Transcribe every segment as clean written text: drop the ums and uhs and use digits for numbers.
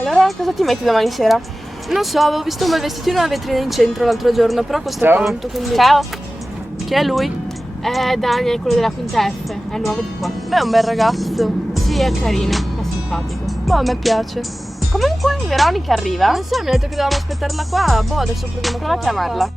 Allora cosa ti metti domani sera? Non so, avevo visto un bel vestito in una vetrina in centro l'altro giorno, però costa Ciao. tanto, quindi... Ciao. Chi è lui? Daniel, quello della quinta F, è nuovo di qua. Beh, è un bel ragazzo. Sì, è carino, è simpatico. Boh, a me piace. Comunque Veronica arriva. Non so, mi ha detto che dovevamo aspettarla qua. Boh, adesso proviamo Prova a chiamarla.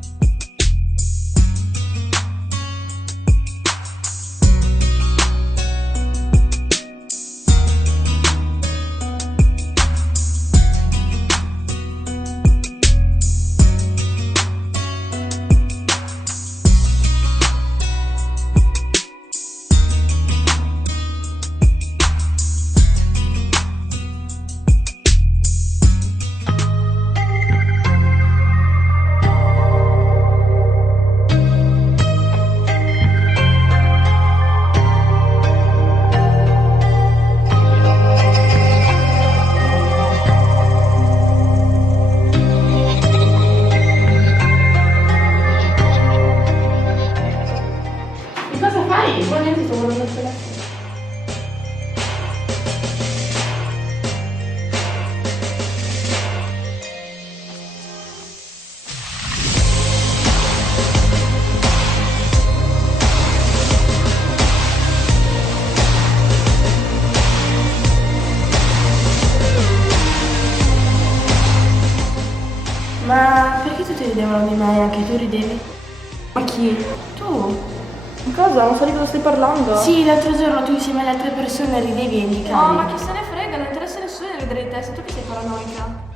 Cosa fai? Buongiorno, sto guardando il telefono. Ma perché tutti ridevano di me e anche tu ridevi? Ma chi? Tu? Cosa? Non so di cosa stai parlando? Sì, l'altro giorno tu insieme alle altre persone ridevi e indicavi. No, ma chi se ne frega, non interessa a nessuno di ridere di te, sei tu che sei paranoica.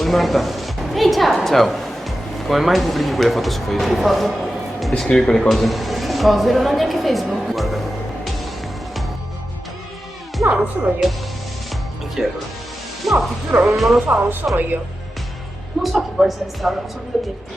Oi Marta, Ehi, ciao! ciao. Come mai pubblichi quelle foto su Facebook? Foto. E scrivi quelle cose? Cosa? Non ho neanche Facebook. Guarda. No, non sono io. E chi è allora? No, ti giuro, non lo so, non sono io. Non so chi può essere stato, non so cosa dirti.